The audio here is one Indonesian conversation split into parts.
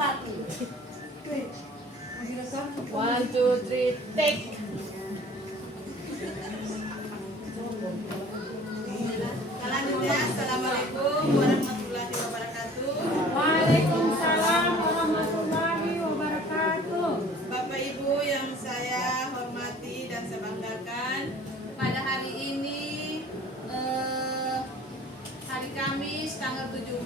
One, two, three, take. Selanjutnya, Assalamualaikum warahmatullahi wabarakatuh. Waalaikumsalam warahmatullahi wabarakatuh. Bapak Ibu yang saya hormati dan saya banggakan, pada hari ini hari Kamis tanggal 17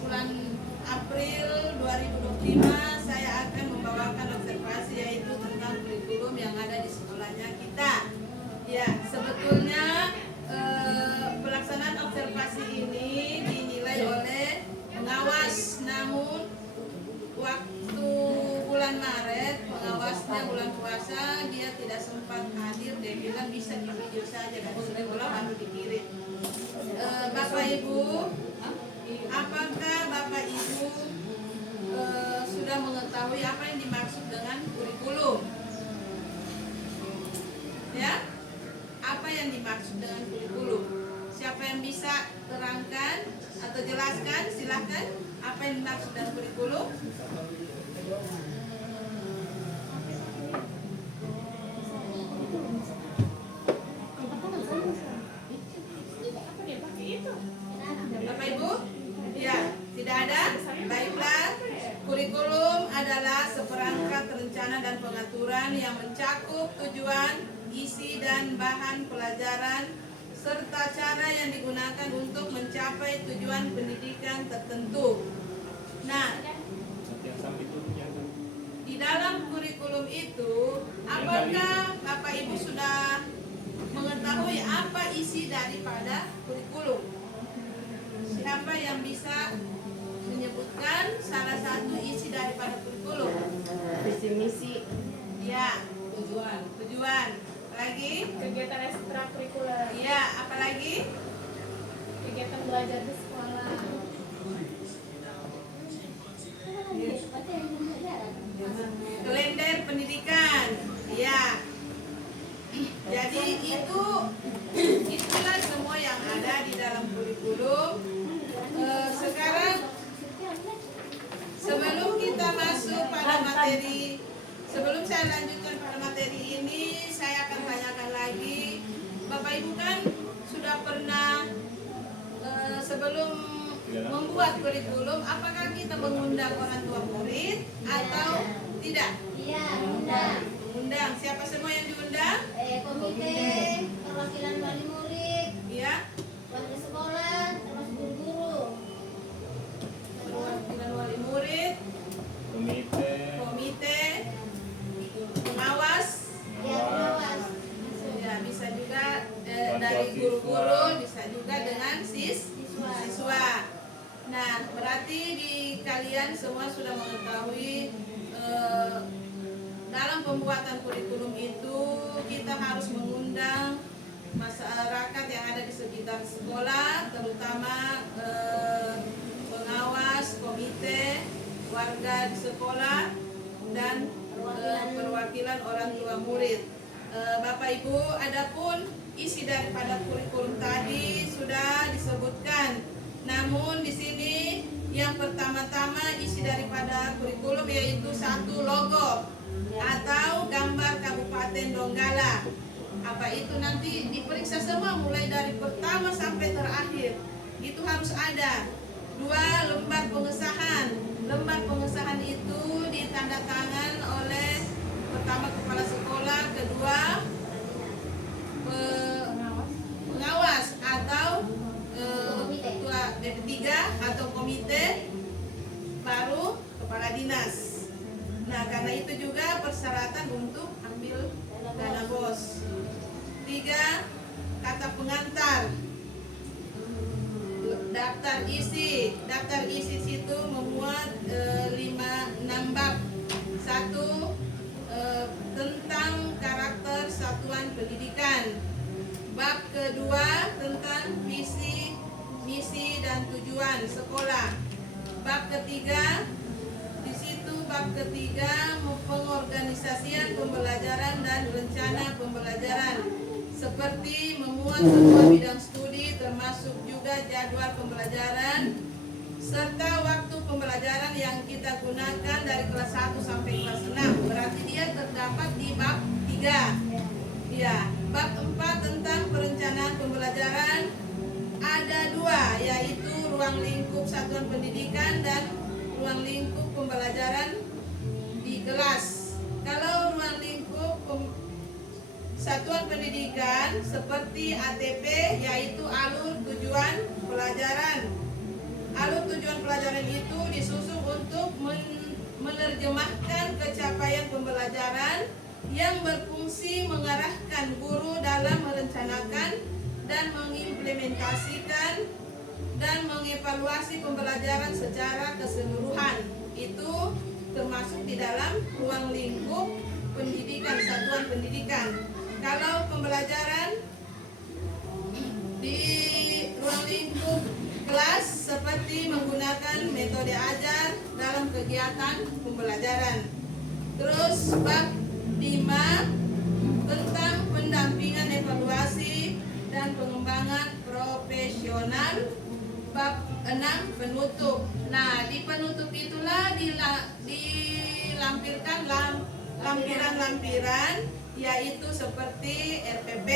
bulan April 2025, saya akan membawakan observasi yaitu tentang kurikulum yang ada di sekolahnya kita. Ya, sebetulnya pelaksanaan observasi ini dinilai oleh pengawas, namun waktu bulan Maret pengawasnya bulan puasa dia tidak sempat hadir, dia bilang bisa di video saja dan sekolah baru dikirim. Bapak Ibu, apakah Bapak Ibu sudah mengetahui apa yang dimaksud dengan kurikulum? Ya? Apa yang dimaksud dengan kurikulum? Siapa yang bisa terangkan atau jelaskan? Silahkan. Apa yang dimaksud dengan kurikulum? Bapak Ibu? Ya, tidak ada? Baiklah. Kurikulum adalah seperangkat rencana dan pengaturan yang mencakup tujuan, isi dan bahan pelajaran serta cara yang digunakan untuk mencapai tujuan pendidikan tertentu. Nah, di dalam kurikulum itu, apakah Bapak Ibu sudah mengetahui apa isi daripada kurikulum? Siapa yang bisa menyebutkan salah satu isi daripada kurikulum? Visi misi. Ya, tujuan. Lagi? Kegiatan ekstrakurikuler. Iya, apalagi? Kegiatan belajar di sekolah. Kalender pendidikan. Iya. Jadi itulah semua yang ada di dalam kurikulum. Sekarang sebelum kita masuk pada materi, sebelum saya lanjutkan pada materi ini, saya akan tanyakan lagi, Bapak Ibu kan sudah pernah sebelum membuat kurikulum, apakah kita mengundang orang tua murid atau tidak? Iya, undang. Undang. Siapa semua yang diundang? Komite, perwakilan wali murid, Iya. wali sekolah, termasuk guru-guru. Perwakilan wali murid, komite, pengawas. Ya, pengawas. Ya, bisa juga dari guru-guru, bisa juga dengan siswa. Nah, berarti di kalian semua sudah mengetahui dalam pembuatan kurikulum itu kita harus mengundang masyarakat yang ada di sekitar sekolah, terutama pengawas, komite, warga di sekolah, dan perwakilan orang tua murid. Bapak Ibu, adapun isi daripada kurikulum tadi sudah disebutkan. Namun di sini yang pertama-tama isi daripada kurikulum yaitu satu logo atau gambar Kabupaten Donggala. Apa itu nanti diperiksa semua mulai dari pertama sampai terakhir. Itu harus ada. 2 lembar pengesahan. Lembar pengesahan itu ditandatangan oleh pertama kepala sekolah, kedua pengawas atau ketua DP3 atau komite, baru kepala dinas. Nah, karena itu juga persyaratan untuk ambil dana BOS. 3, kata pengantar. Daftar isi. Daftar isi situ memuat 5-6 bab. 1 tentang karakter satuan pendidikan. Bab kedua tentang visi, misi dan tujuan sekolah. Bab ketiga, di situ bab ketiga pengorganisasian pembelajaran dan rencana pembelajaran, seperti memuat semua bidang studi termasuk juga jadwal pembelajaran serta waktu pembelajaran yang kita gunakan dari kelas 1 sampai kelas 6. Berarti dia terdapat di bab 3. Ya, bab 4 tentang perencanaan pembelajaran ada 2, yaitu ruang lingkup satuan pendidikan dan ruang lingkup pembelajaran di kelas. Kalau ruang lingkup satuan pendidikan seperti ATP, yaitu alur tujuan pelajaran. Alur tujuan pelajaran itu disusun untuk menerjemahkan capaian pembelajaran yang berfungsi mengarahkan guru dalam merencanakan dan mengimplementasikan dan mengevaluasi pembelajaran secara keseluruhan. Itu termasuk di dalam ruang lingkup pendidikan, satuan pendidikan. Kalau pembelajaran di ruang lingkup kelas seperti menggunakan metode ajar dalam kegiatan pembelajaran. Terus bab 5 tentang pendampingan, evaluasi dan pengembangan profesional. Bab 6 penutup. Nah, di penutup itulah dilampirkan lampiran-lampiran, yaitu seperti RPP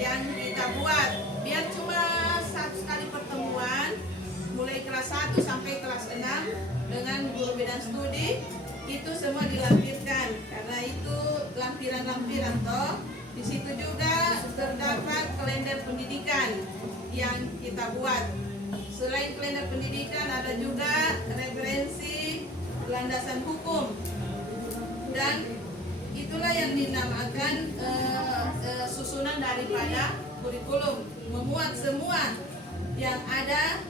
yang kita buat. Biar cuma satu kali pertemuan, mulai kelas 1 sampai kelas 6 dengan guru bidang studi, itu semua dilampirkan. Karena itu lampiran-lampiran toh. Di situ juga terdapat kalender pendidikan yang kita buat. Selain kalender pendidikan ada juga referensi landasan hukum, dan itulah yang dinamakan susunan daripada kurikulum, memuat semua yang ada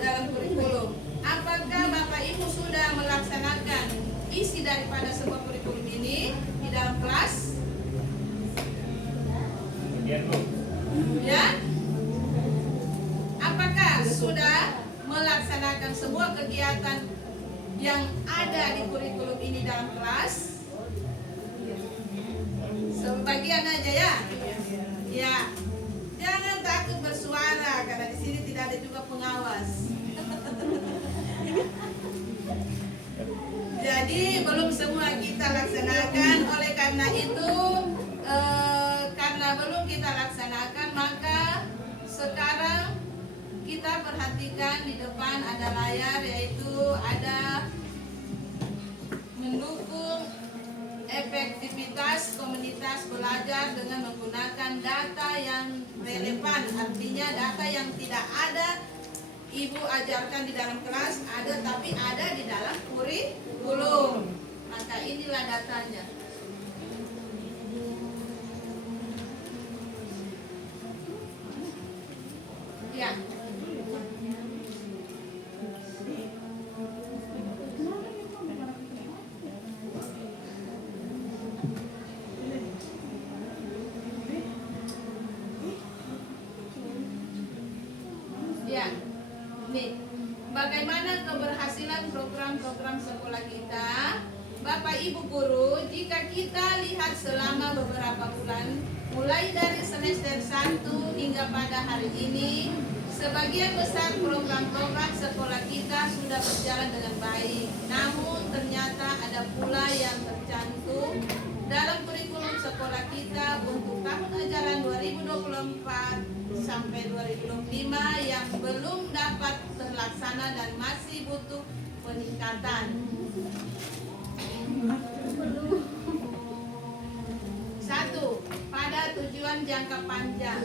dalam kurikulum. Apakah Bapak Ibu sudah melaksanakan isi daripada sebuah kurikulum ini di dalam kelas? Ya? Apakah sudah melaksanakan semua kegiatan yang ada di kurikulum ini dalam kelas? Sebagian aja ya. Ya. Jangan takut bersuara karena di sini tidak ada juga pengawas. Jadi belum semua kita laksanakan. Oleh karena itu, karena belum kita laksanakan, maka sekarang kita perhatikan di depan ada layar, yaitu ada mendukung efektivitas komunitas belajar dengan menggunakan data yang relevan. Artinya data yang tidak ada Ibu ajarkan di dalam kelas, ada tapi ada di dalam kurikulum. Maka inilah datanya. Ya. Ya. Nih, bagaimana keberhasilan program-program sekolah kita? Bapak Ibu guru, jika kita lihat selama beberapa bulan, mulai dari semester 1 hingga pada hari ini, sebagian besar program-program sekolah kita sudah berjalan dengan baik. Namun ternyata ada pula yang tercantum dalam kurikulum sekolah kita untuk tahun ajaran 2024 sampai 2025 yang belum dapat terlaksana dan masih butuh peningkatan. Satu, pada tujuan jangka panjang,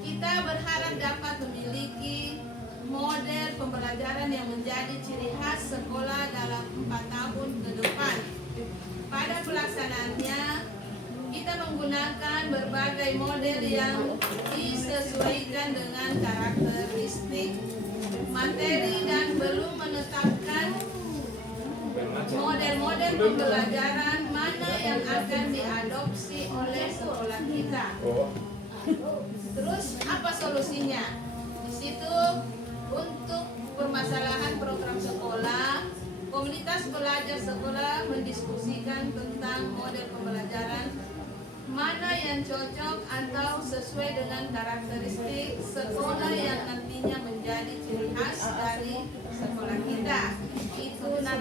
kita berharap dapat memiliki model pembelajaran yang menjadi ciri khas sekolah dalam 4 tahun ke depan. Pada pelaksanaannya, kita menggunakan berbagai model yang disesuaikan dengan karakteristik materi dan belum menetapkan model-model pembelajaran mana yang akan diadopsi oleh sekolah kita. Terus apa solusinya? Di situ untuk permasalahan program sekolah, komunitas belajar sekolah mendiskusikan tentang model pembelajaran mana yang cocok atau sesuai dengan karakteristik sekolah yang nantinya menjadi ciri khas dari sekolah kita. Itu nanti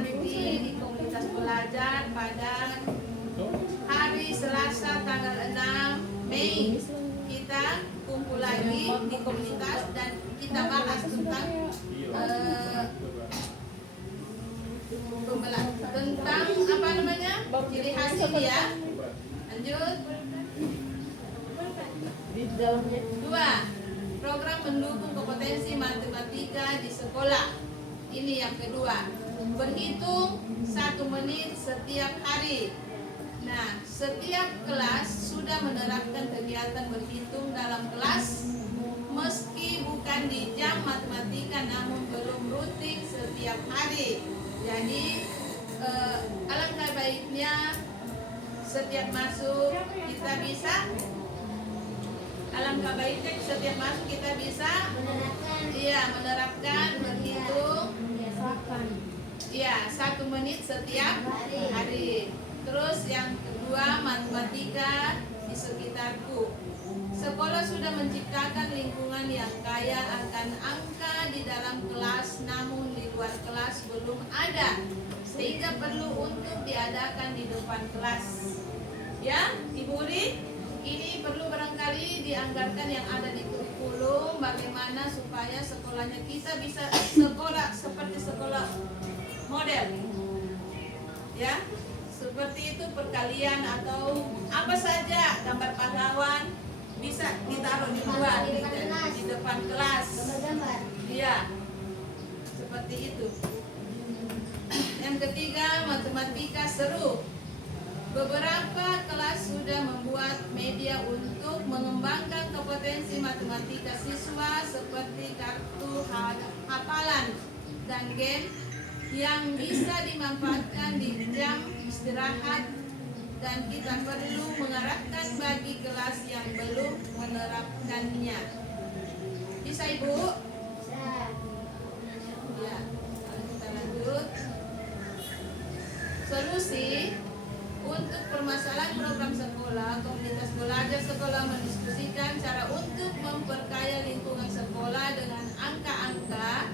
komunitas dan kita bahas tentang tentang apa namanya ciri khas ini ya. Lanjut. Dua, program mendukung kompetensi matematika di sekolah. Ini yang kedua. Berhitung 1 menit setiap hari. Nah, setiap kelas sudah menerapkan kegiatan berhitung dalam kelas, meski bukan di jam matematika namun belum rutin setiap hari. Jadi alangkah baiknya setiap masuk kita bisa menerapkan berhitung 1 menit setiap hari. Terus yang kedua, matematika di sekitarku. Sekolah sudah menciptakan lingkungan yang kaya akan angka di dalam kelas, namun di luar kelas belum ada, sehingga perlu untuk diadakan di depan kelas. Ya, Ibu Uri, ini perlu barangkali dianggarkan yang ada di kurikulum, bagaimana supaya sekolahnya kita bisa sekolah seperti sekolah model. Ya, seperti itu perkalian atau apa saja, gambar pahlawan bisa ditaruh di luar di depan kelas. Iya, seperti itu. Yang ketiga, matematika seru. Beberapa kelas sudah membuat media untuk mengembangkan kompetensi matematika siswa seperti kartu hafalan dan game yang bisa dimanfaatkan di jam istirahat, dan kita perlu mengarahkan bagi kelas yang belum menerapkannya. Bisa Ibu? Ya, kita lanjut. Solusi untuk permasalahan program sekolah, komunitas belajar sekolah mendiskusikan cara untuk memperkaya lingkungan sekolah dengan angka-angka,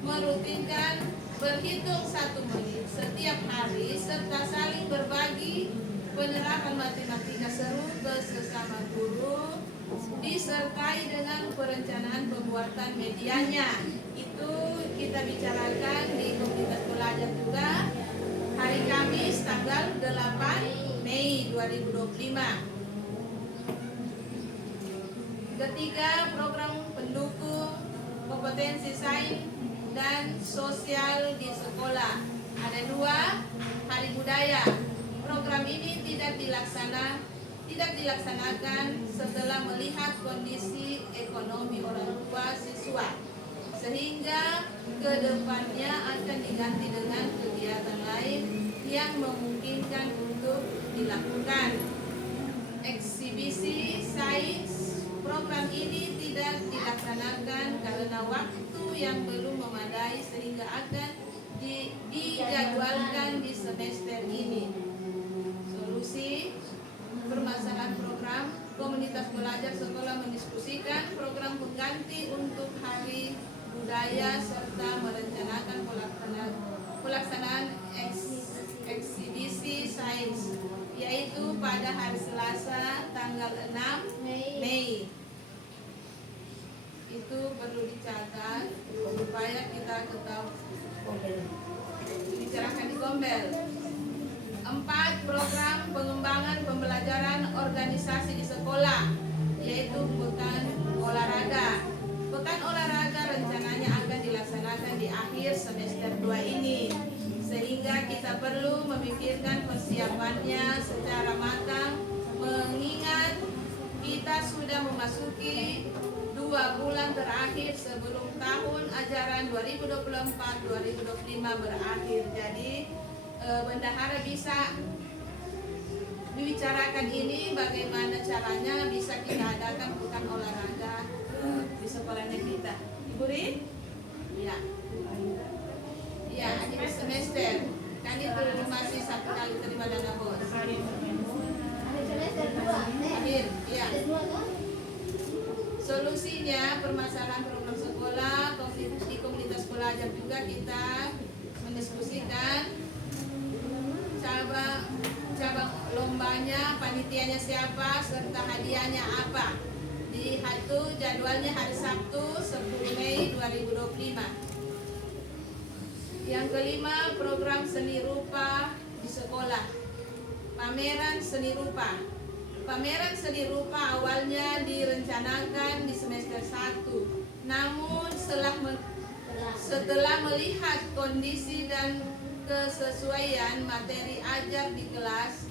merutinkan berhitung 1 menit setiap hari, serta saling berbagi penerapan matematika seru ke sesama guru, disertai dengan perencanaan pembuatan medianya. Itu kita bicarakan di komunitas belajar juga hari Kamis tanggal 8 Mei 2025. Ketiga, program pendukung kompetensi sains dan sosial di sekolah. Ada 2, Hari Budaya. Program ini tidak dilaksanakan setelah melihat kondisi ekonomi orang tua siswa, sehingga kedepannya akan diganti dengan kegiatan lain yang memungkinkan untuk dilakukan. Eksibisi sains. Program ini tidak dilaksanakan karena waktu yang belum memadai, sehingga akan dijadwalkan di semester ini. Solusi permasalahan program, komunitas belajar sekolah mendiskusikan program pengganti untuk hari budaya serta merencanakan pelaksanaan eksibisi sains, yaitu pada hari Selasa tanggal 6 Mei. Itu perlu dicatat supaya kita ketahui dibicarakan di Gombel. 4, program pengembangan pembelajaran organisasi di sekolah, yaitu pekan olahraga. Pekan olahraga rencananya akan dilaksanakan di akhir semester 2 ini, sehingga kita perlu memikirkan persiapannya secara matang, mengingat kita sudah memasuki 2 bulan terakhir sebelum tahun ajaran 2024-2025 berakhir. Jadi bendahara bisa dibicarakan ini bagaimana caranya bisa kita adakan pekan olahraga di sekolahnya kita. Ibu Rin? Ya. Ya, akhir semester. Kan itu masih 1 kali terima dana bos. Akhir, ya. Solusinya permasalahan program sekolah di komunitas belajar juga kita mendiskusikan cabang lombanya, panitianya siapa, serta hadiahnya apa. Lihat tuh jadwalnya hari Sabtu 10 Mei 2025. Yang kelima, program seni rupa di sekolah. Pameran seni rupa. Pameran seni rupa awalnya direncanakan di semester 1. Namun setelah melihat kondisi dan kesesuaian materi ajar di kelas,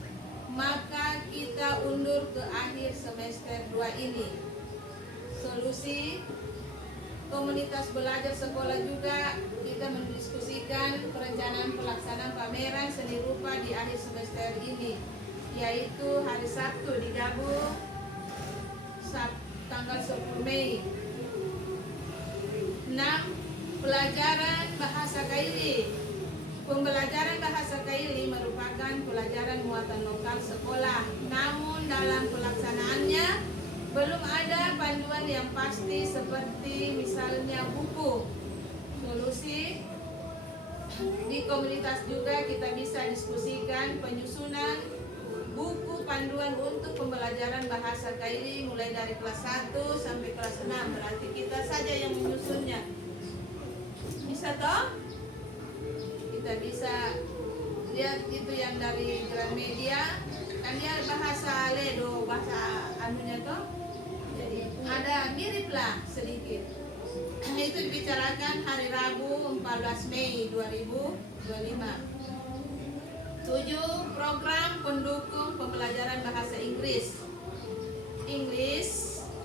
maka kita undur ke akhir semester 2 ini. Solusi, komunitas belajar sekolah juga kita mendiskusikan perencanaan pelaksanaan pameran seni rupa di akhir semester ini, yaitu hari Sabtu digabung tanggal 10 Mei. 6. Pelajaran bahasa Kaili. Pembelajaran bahasa Kaili merupakan pelajaran muatan lokal sekolah. Namun dalam pelaksanaannya belum ada panduan yang pasti seperti misalnya buku. Solusi, di komunitas juga kita bisa diskusikan penyusunan buku panduan untuk pembelajaran bahasa Kaili mulai dari kelas 1 sampai kelas 6. Berarti kita saja yang menyusunnya. Bisa toh? Kita bisa lihat itu yang dari Gramedia, kan dia bahasa Ledo, bahasa anunya toh. Jadi ada mirip lah sedikit. Itu dibicarakan hari Rabu 14 Mei 2025. 7. Program pendukung pembelajaran bahasa Inggris.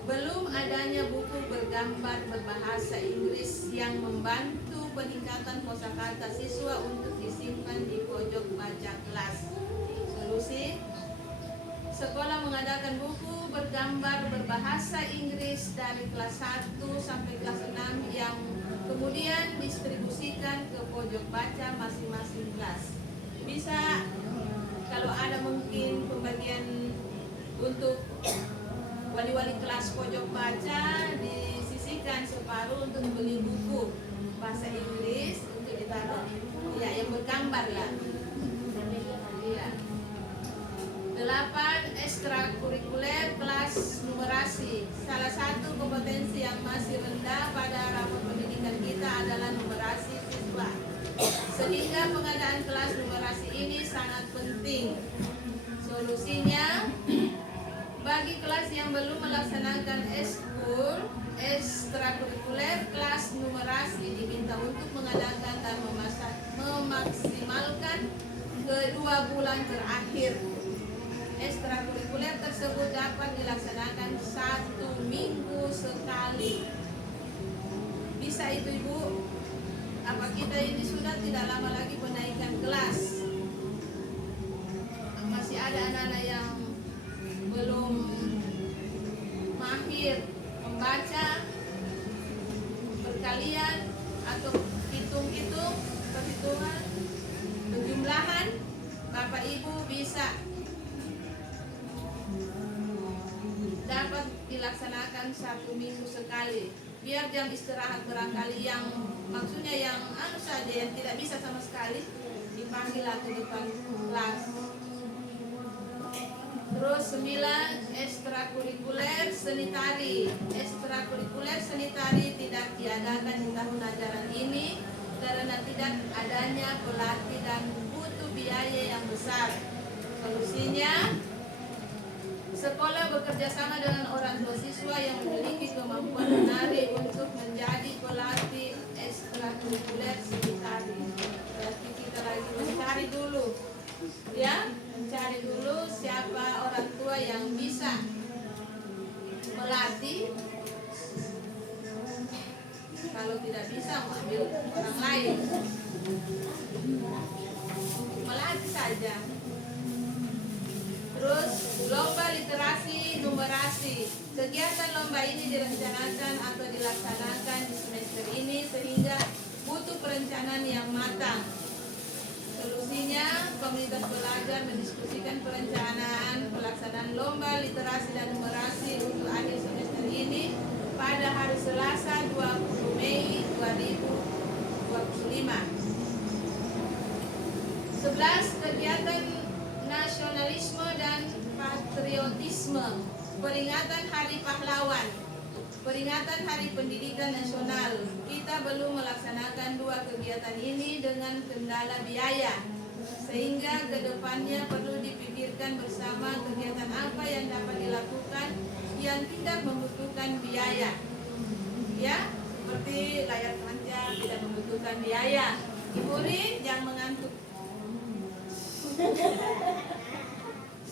Belum adanya buku bergambar berbahasa Inggris yang membantu peningkatan kosakata siswa untuk disimpan di pojok baca kelas. Solusi, sekolah mengadakan buku bergambar berbahasa Inggris dari kelas 1 sampai kelas 6 yang kemudian distribusikan ke pojok baca masing-masing kelas. Bisa kalau ada mungkin pembagian untuk wali-wali kelas pojok baca, disisihkan separuh untuk beli buku bahasa Inggris untuk ditaruh ya yang bergambar lah. Iya. 8. Ekstrakurikuler kelas numerasi. Salah satu kompetensi yang masih rendah pada rapor pendidikan kita adalah numerasi siswa. Sehingga pengadaan kelas numerasi ini sangat penting. Solusinya, bagi kelas yang belum melaksanakan eskul ekstrakurikuler, kelas numerasi diminta untuk mengadakan dan memaksimalkan kedua bulan terakhir. Ekstrakurikuler tersebut dapat dilaksanakan 1 minggu sekali. Bisa itu Ibu? Apa kita ini sudah tidak lama lagi menaikkan kelas? Masih ada anak-anak yang belum mahir membaca perkalian atau hitung-hitung, perhitungan, penjumlahan. Bapak Ibu bisa dapat dilaksanakan 1 minggu sekali. Biar jam istirahat barangkali yang maksudnya yang saja yang tidak bisa sama sekali dipanggil ke depan kelas. Terus 9. Ekstrakurikuler seni tari. Ekstrakurikuler seni tari tidak diadakan di tahun ajaran ini karena tidak adanya pelatih dan butuh biaya yang besar. Solusinya, sekolah bekerja sama dengan orang tua siswa yang memiliki kemampuan menari untuk menjadi pelatih ekstrakurikuler seni tari. Berarti kita lagi mencari dulu, ya, mencari dulu siapa orang tua yang bisa melatih. Kalau tidak bisa, ambil orang lain melatih saja. Terus lomba literasi numerasi. Kegiatan lomba ini direncanakan atau dilaksanakan di semester ini sehingga butuh perencanaan yang matang. Solusinya, komunitas belajar mendiskusikan perencanaan pelaksanaan lomba literasi dan numerasi untuk akhir semester ini pada hari Selasa 20 Mei 2025. 11. Kegiatan nasionalisme dan patriotisme. Peringatan Hari Pahlawan, peringatan Hari Pendidikan Nasional. Kita belum melaksanakan dua kegiatan ini dengan kendala biaya, sehingga kedepannya perlu dipikirkan bersama kegiatan apa yang dapat dilakukan yang tidak membutuhkan biaya. Ya, seperti layar tancap tidak membutuhkan biaya. Ibu Ri, jangan mengantuk.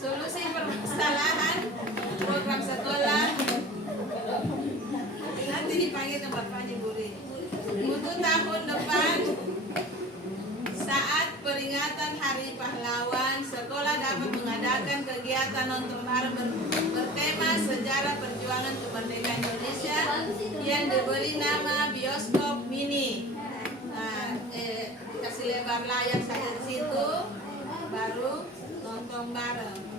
Solusi permasalahan program sekolah nanti dipanggil ke Bapaknya Bu Ri. Untuk tahun depan, saat peringatan Hari Pahlawan, sekolah dapat mengadakan kegiatan nonton bareng bertema sejarah perjuangan kemerdekaan Indonesia yang diberi nama bioskop mini. Nah, kasih lebar layar saja di situ, baru nonton bareng.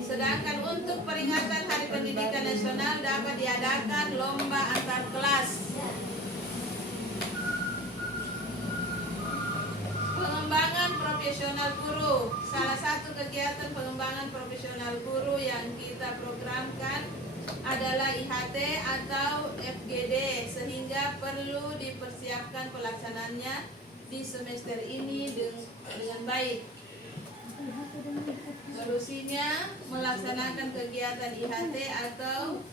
Sedangkan untuk peringatan Hari Pendidikan Nasional dapat diadakan lomba antar kelas. Pengembangan profesional guru. Salah satu kegiatan pengembangan profesional guru yang kita programkan adalah IHT atau FGD, sehingga perlu dipersiapkan pelaksanaannya di semester ini dengan baik. Solusinya melaksanakan kegiatan IHT atau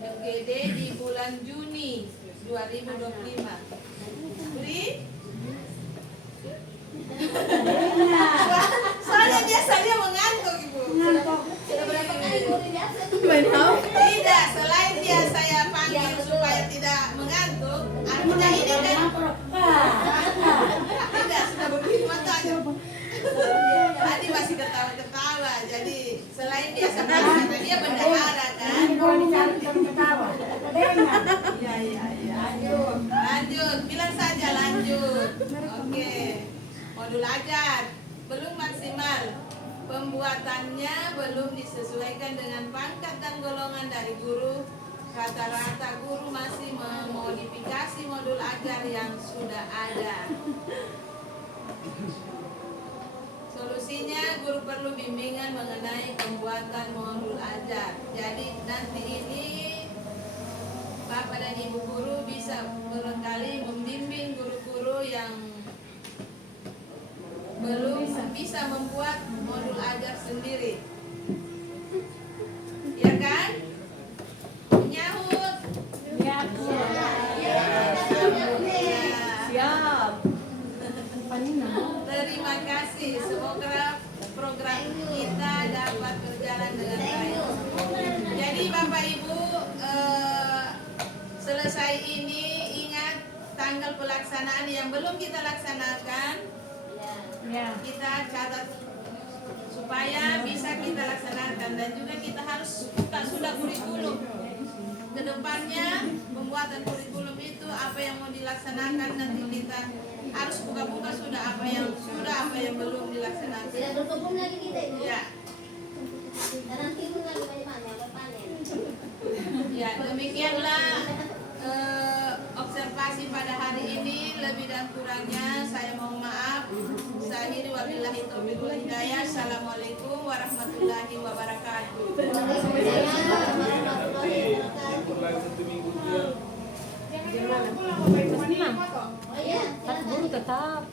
FGD di bulan Juni 2025. Beri? Soalnya biasanya mengantuk, Ibu. Sudah berapa kali Bu Ri biasa? Tidak, selain dia saya panggil supaya tidak mengantuk, artinya ini kan tidak, sudah berdiri matanya. Tadi masih ketawa-ketawa, jadi selain dia karena dia bendahara kan. Iya. Lanjut, bilang saja lanjut. Oke. Modul ajar belum maksimal. Pembuatannya belum disesuaikan dengan pangkat dan golongan dari guru. Rata-rata guru masih memodifikasi modul ajar yang sudah ada. Solusinya guru perlu bimbingan mengenai pembuatan modul ajar. Jadi nanti ini Bapak dan Ibu guru bisa barangkali membimbing guru-guru yang belum bisa membuat modul ajar sendiri. Ya kan? Menyahut. Siap. Terima kasih. Semoga program kita dapat berjalan dengan baik. Jadi Bapak Ibu, selesai ini ingat tanggal pelaksanaan yang belum kita laksanakan. Kita catat supaya bisa kita laksanakan, dan juga kita harus buka sudah kurikulum. Kedepannya pembuatan kurikulum itu apa yang mau dilaksanakan, nanti kita harus buka-buka sudah apa yang belum dilaksanakan. Tidak berkebun lagi kita itu. Ya, Tanam timun lagi banyak-banyak berpanen. ya demikianlah observasi pada hari ini. Lebih dan kurangnya saya mohon maaf. Saya wabillahi taufiq wal hidayah. Assalamualaikum warahmatullahi wabarakatuh. Waalaikumsalam warahmatullahi wabarakatuh. Jangan pulang-pulang, Bapak Ibu. Ini foto. Oh iya, silakan. tetap